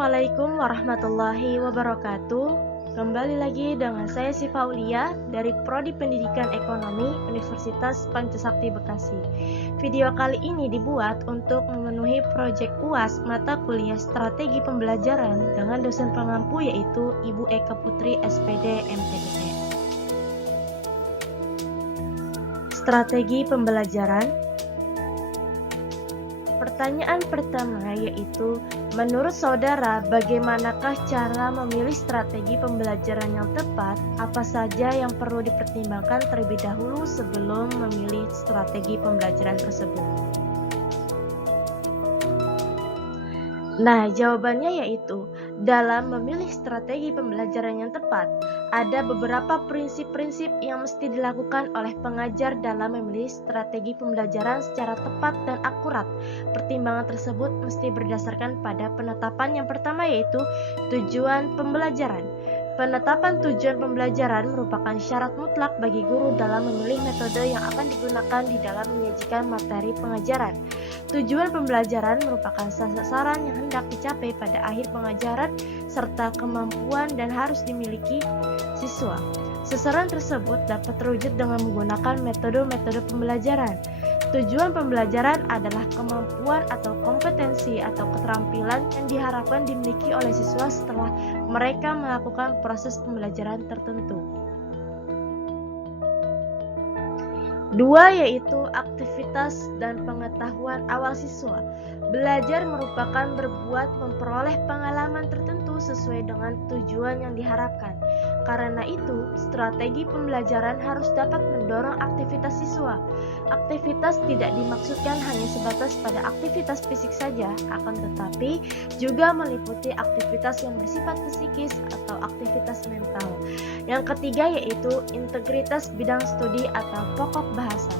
Assalamualaikum warahmatullahi wabarakatuh. Kembali lagi dengan saya Sifa Aulia dari Prodi Pendidikan Ekonomi Universitas Pancasakti Bekasi. Video kali ini dibuat untuk memenuhi proyek UAS mata kuliah strategi pembelajaran dengan dosen pengampu yaitu Ibu Eka Putri SPD MTBT. Strategi pembelajaran. Pertanyaan pertama yaitu, menurut saudara, bagaimanakah cara memilih strategi pembelajaran yang tepat? Apa saja yang perlu dipertimbangkan terlebih dahulu sebelum memilih strategi pembelajaran tersebut? Nah, jawabannya yaitu, dalam memilih strategi pembelajaran yang tepat, ada beberapa prinsip-prinsip yang mesti dilakukan oleh pengajar dalam memilih strategi pembelajaran secara tepat dan akurat. Pertimbangan tersebut mesti berdasarkan pada penetapan yang pertama yaitu tujuan pembelajaran. Penetapan tujuan pembelajaran merupakan syarat mutlak bagi guru dalam memilih metode yang akan digunakan di dalam menyajikan materi pengajaran. Tujuan pembelajaran merupakan sasaran yang hendak dicapai pada akhir pengajaran serta kemampuan dan harus dimiliki siswa. Sasaran tersebut dapat terwujud dengan menggunakan metode-metode pembelajaran. Tujuan pembelajaran adalah kemampuan atau kompetensi atau keterampilan yang diharapkan dimiliki oleh siswa setelah mereka melakukan proses pembelajaran tertentu. Dua yaitu aktivitas dan pengetahuan awal siswa. Belajar merupakan berbuat memperoleh pengalaman tertentu sesuai dengan tujuan yang diharapkan. Karena itu, strategi pembelajaran harus dapat mendorong aktivitas siswa. Aktivitas tidak dimaksudkan hanya sebatas pada aktivitas fisik saja, akan tetapi juga meliputi aktivitas yang bersifat psikis atau aktivitas mental. Yang ketiga yaitu integritas bidang studi atau pokok bahasan.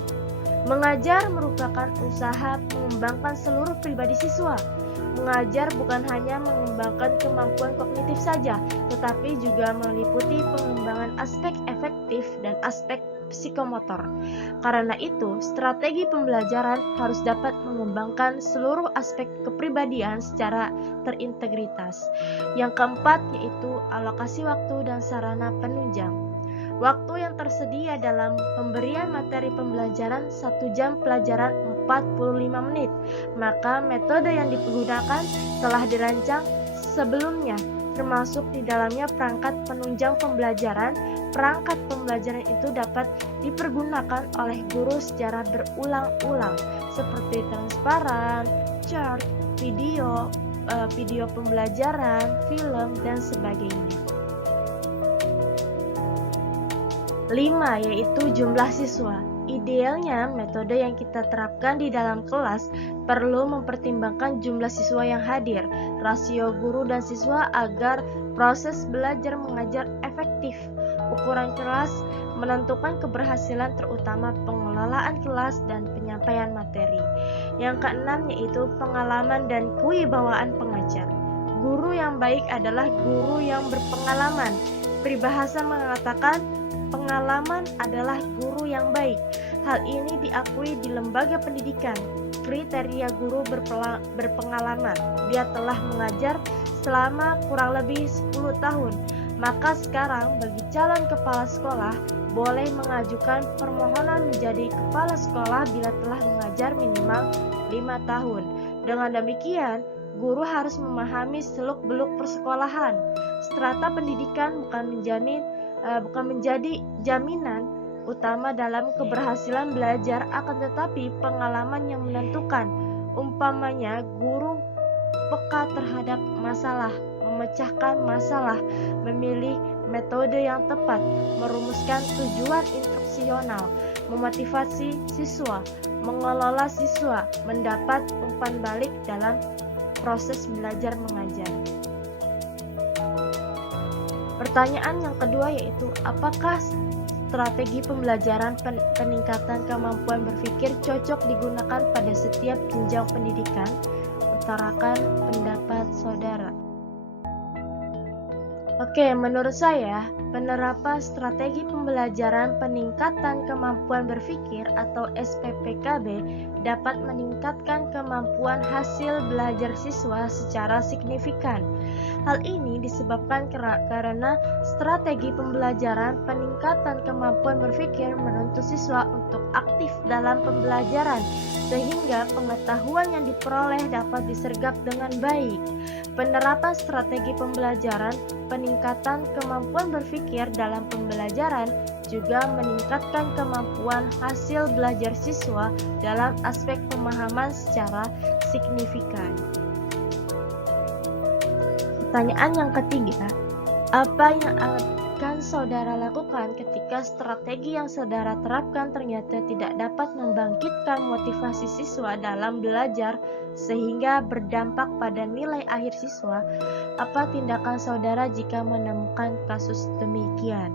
Mengajar merupakan usaha mengembangkan seluruh pribadi siswa. Mengajar bukan hanya mengembangkan kemampuan kognitif saja, tetapi juga meliputi pengembangan aspek efektif dan aspek psikomotor. Karena itu, strategi pembelajaran harus dapat mengembangkan seluruh aspek kepribadian secara terintegritas. Yang keempat yaitu alokasi waktu dan sarana penunjang. Waktu yang tersedia dalam pemberian materi pembelajaran 1 jam pelajaran 45 menit. Maka metode yang digunakan telah dirancang sebelumnya, termasuk di dalamnya perangkat penunjang pembelajaran. Perangkat pembelajaran itu dapat dipergunakan oleh guru secara berulang-ulang, seperti transparan, chart, video pembelajaran, film, dan sebagainya. 5 yaitu jumlah siswa. Idealnya, metode yang kita terapkan di dalam kelas perlu mempertimbangkan jumlah siswa yang hadir, rasio guru dan siswa agar proses belajar mengajar efektif. Ukuran kelas menentukan keberhasilan terutama pengelolaan kelas dan penyampaian materi. Yang keenam yaitu pengalaman dan kewibawaan pengajar. Guru yang baik adalah guru yang berpengalaman. Peribahasa mengatakan pengalaman adalah guru yang baik. Hal ini diakui di lembaga pendidikan. Kriteria guru berpengalaman. Dia telah mengajar selama kurang lebih 10 tahun. Maka sekarang bagi calon kepala sekolah boleh mengajukan permohonan menjadi kepala sekolah bila telah mengajar minimal 5 tahun. Dengan demikian, guru harus memahami seluk-beluk persekolahan. Strata pendidikan bukan menjadi jaminan utama dalam keberhasilan belajar, akan tetapi pengalaman yang menentukan. Umpamanya, guru peka terhadap masalah, memecahkan masalah, memilih metode yang tepat, merumuskan tujuan instruksional, memotivasi siswa, mengelola siswa, mendapat umpan balik dalam proses belajar mengajar. Pertanyaan yang kedua yaitu, apakah strategi pembelajaran peningkatan kemampuan berpikir cocok digunakan pada setiap jenjang pendidikan? Utarakan pendapat saudara. Oke, menurut saya, penerapan strategi pembelajaran peningkatan kemampuan berpikir atau SPPKB dapat meningkatkan kemampuan hasil belajar siswa secara signifikan. Hal ini disebabkan karena strategi pembelajaran peningkatan kemampuan berpikir menuntut siswa untuk aktif dalam pembelajaran, sehingga pengetahuan yang diperoleh dapat disergap dengan baik. Penerapan strategi pembelajaran peningkatan kemampuan berpikir dalam pembelajaran juga meningkatkan kemampuan hasil belajar siswa dalam aspek pemahaman secara signifikan. Pertanyaan yang ketiga, apa yang akan saudara lakukan ketika strategi yang saudara terapkan ternyata tidak dapat membangkitkan motivasi siswa dalam belajar sehingga berdampak pada nilai akhir siswa? Apa tindakan saudara jika menemukan kasus demikian?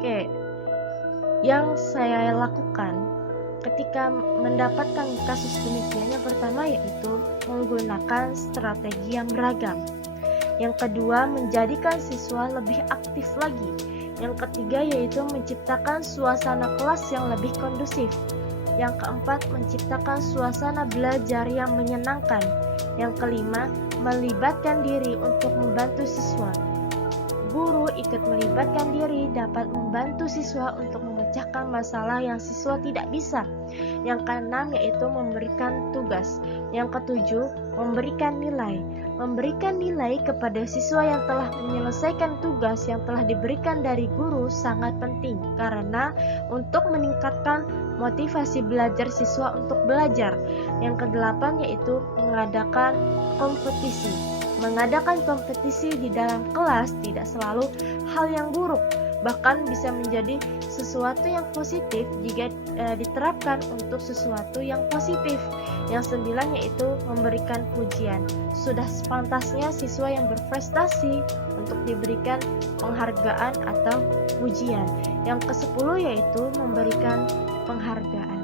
Oke, yang saya lakukan ketika mendapatkan kasus demikian, yang pertama yaitu menggunakan strategi yang beragam. Yang kedua, menjadikan siswa lebih aktif lagi. Yang ketiga yaitu menciptakan suasana kelas yang lebih kondusif. Yang keempat, menciptakan suasana belajar yang menyenangkan. Yang kelima, melibatkan diri untuk membantu siswa. Guru ikut melibatkan diri dapat membantu siswa untuk memecahkan masalah yang siswa tidak bisa. Yang keenam yaitu memberikan tugas. Yang ketujuh, memberikan nilai. Memberikan nilai kepada siswa yang telah menyelesaikan tugas yang telah diberikan dari guru sangat penting, karena untuk meningkatkan motivasi belajar siswa untuk belajar. Yang kedelapan yaitu mengadakan kompetisi. Mengadakan kompetisi di dalam kelas tidak selalu hal yang buruk, bahkan bisa menjadi sesuatu yang positif jika diterapkan untuk sesuatu yang positif. Yang sembilan yaitu memberikan pujian. Sudah sepantasnya siswa yang berprestasi untuk diberikan penghargaan atau pujian. Yang ke-10 yaitu memberikan penghargaan.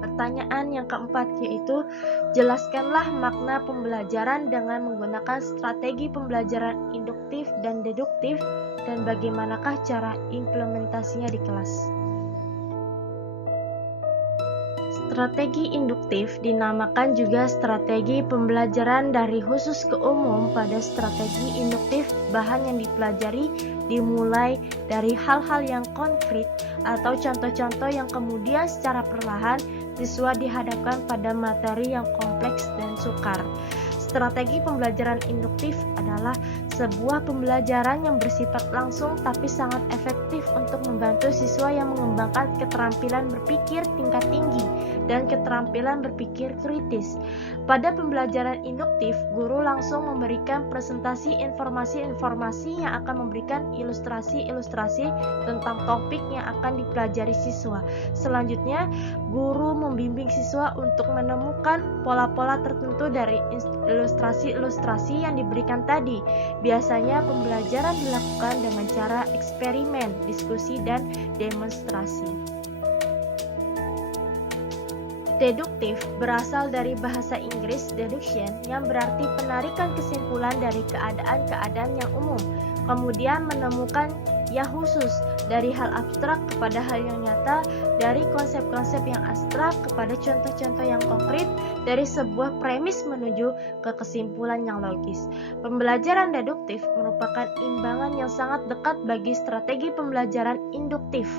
Pertanyaan yang keempat yaitu jelaskanlah makna pembelajaran dengan menggunakan strategi pembelajaran induktif dan deduktif dan bagaimanakah cara implementasinya di kelas. Strategi induktif dinamakan juga strategi pembelajaran dari khusus ke umum. Pada strategi induktif, bahan yang dipelajari dimulai dari hal-hal yang konkret atau contoh-contoh yang kemudian secara perlahan siswa dihadapkan pada materi yang kompleks dan sukar. Strategi pembelajaran induktif adalah sebuah pembelajaran yang bersifat langsung tapi sangat efektif untuk membantu siswa yang mengembangkan keterampilan berpikir tingkat tinggi dan keterampilan berpikir kritis. Pada pembelajaran induktif, guru langsung memberikan presentasi informasi-informasi yang akan memberikan ilustrasi-ilustrasi tentang topik yang akan dipelajari siswa. Selanjutnya, guru membimbing siswa untuk menemukan pola-pola tertentu dari ilustrasi-ilustrasi yang diberikan tadi. Biasanya pembelajaran dilakukan dengan cara eksperimen, diskusi, dan demonstrasi. Deduktif berasal dari bahasa Inggris deduction yang berarti penarikan kesimpulan dari keadaan-keadaan yang umum, kemudian menemukan yang khusus dari hal abstrak kepada hal yang nyata, dari konsep-konsep yang abstrak kepada contoh-contoh yang konkret, dari sebuah premis menuju ke kesimpulan yang logis. Pembelajaran deduktif merupakan imbangan yang sangat dekat bagi strategi pembelajaran induktif.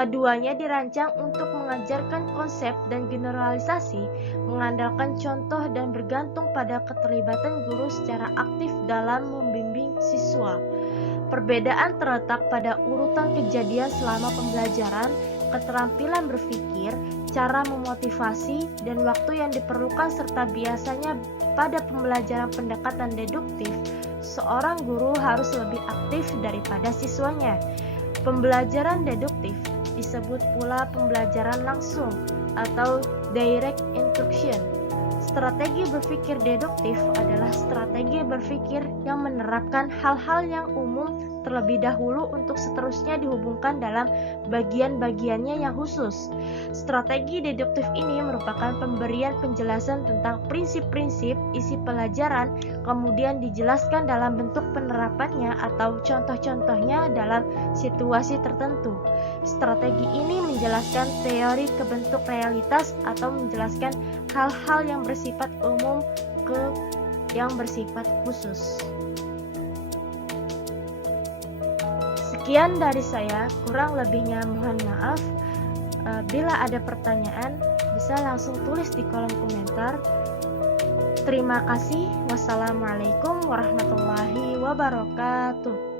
Keduanya dirancang untuk mengajarkan konsep dan generalisasi, mengandalkan contoh dan bergantung pada keterlibatan guru secara aktif dalam membimbing siswa. Perbedaan terletak pada urutan kejadian selama pembelajaran, keterampilan berpikir, cara memotivasi, dan waktu yang diperlukan serta biasanya pada pembelajaran pendekatan deduktif, seorang guru harus lebih aktif daripada siswanya. Pembelajaran deduktif disebut pula pembelajaran langsung atau direct instruction. Strategi berpikir deduktif adalah strategi berpikir yang menerapkan hal-hal yang umum terlebih dahulu untuk seterusnya dihubungkan dalam bagian-bagiannya yang khusus. Strategi deduktif ini merupakan pemberian penjelasan tentang prinsip-prinsip isi pelajaran, kemudian dijelaskan dalam bentuk penerapannya atau contoh-contohnya dalam situasi tertentu. Strategi ini menjelaskan teori kebentuk realitas atau menjelaskan hal-hal yang bersifat umum ke yang bersifat khusus. Sekian dari saya, kurang lebihnya mohon maaf. Bila ada pertanyaan, bisa langsung tulis di kolom komentar. Terima kasih. Wassalamualaikum warahmatullahi wabarakatuh.